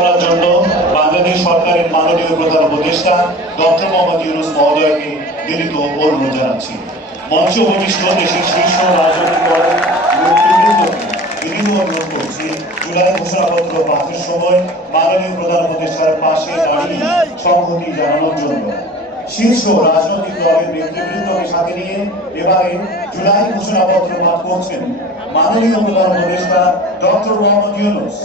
করার জন্য বাংলাদেশ সরকারের মাননীয় প্রধান উপদেষ্টা ডক্টর মোহাম্মদ ইউনুস মহোদয়কে বিনীত অনুরোধ জানাচ্ছি। মঞ্চ ভূমিষ্ঠ দেশের শীর্ষ রাজনৈতিক মাননীয় প্রধান উপদেষ্টা ডক্টর মোহাম্মদ ইউনুস।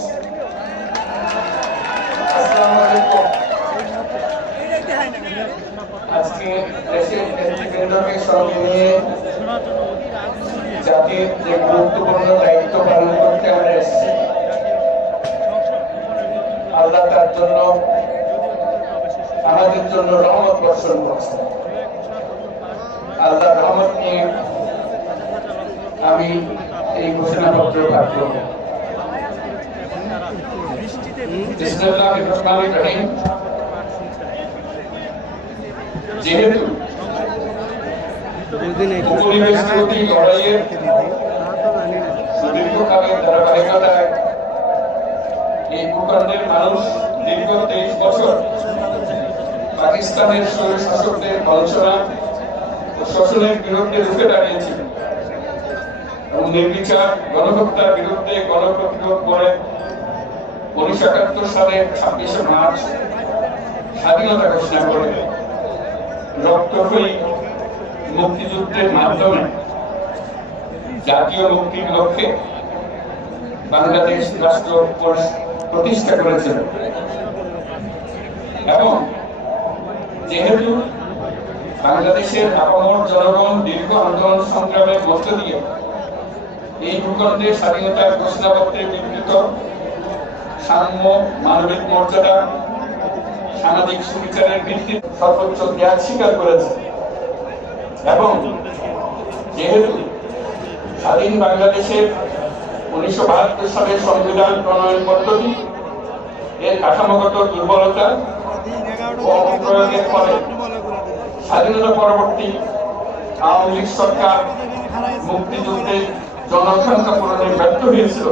আজকে দেশের নেতৃবৃন্দকে সঙ্গে নিয়ে জাতির যে গুরুত্বপূর্ণ দায়িত্ব পালন করতে আমরা এসেছি, আল্লাহ তার জন্য আমাদের জন্য রহমত বর্ষণ করছেন আল্লাহ রহমত নিয়ে আমি এই ঘোষণাপত্র পাঠ করব। বিসমিল্লাহির রহিম। যেহেতু উপনিবেশবিরোধী লড়াইয়ের দীর্ঘকালের ধারাবাহিকতায় এই ভূখণ্ডের মানুষ দীর্ঘ তেইশ বছর পাকিস্তানের শাসকদের বঞ্চনা ও শোষণের বিরুদ্ধে রুখে দাঁড়িয়েছিল এবং নির্বিচার গণহত্যার বিরুদ্ধে গণপ্রতিরোধ করে উনিশশো একাত্তর সালের ছাব্বিশে মার্চ স্বাধীনতা ঘোষণা করে রক্তক্ষয়ী মুক্তিযুদ্ধের মাধ্যমে জাতীয় মুক্তির লক্ষ্যে বাংলাদেশ রাষ্ট্র প্রতিষ্ঠা করেছিল। এবং যেহেতু বাংলাদেশের আপামর জনগণ দীর্ঘ আন্দোলন সংগ্রামের মধ্য দিয়ে এই ভূখণ্ডের স্বাধীনতার ঘোষণাপত্রে বিবৃত সাম্য মানবিক মর্যাদা সামাজিক সুবিচারের ভিত্তি সর্বোচ্চ ত্যাগ স্বীকার করেছে। এবং যেহেতু স্বাধীন বাংলাদেশের উনিশশো বাহাত্তর সালের সংবিধান প্রণয়ন পদ্ধতি, এর কাঠামোগত দুর্বলতা ফলে স্বাধীনতা পরবর্তী আওয়ামী লীগ সরকার মুক্তিযুদ্ধে জনসংখ্যা পূরণে ব্যর্থ হয়েছিল।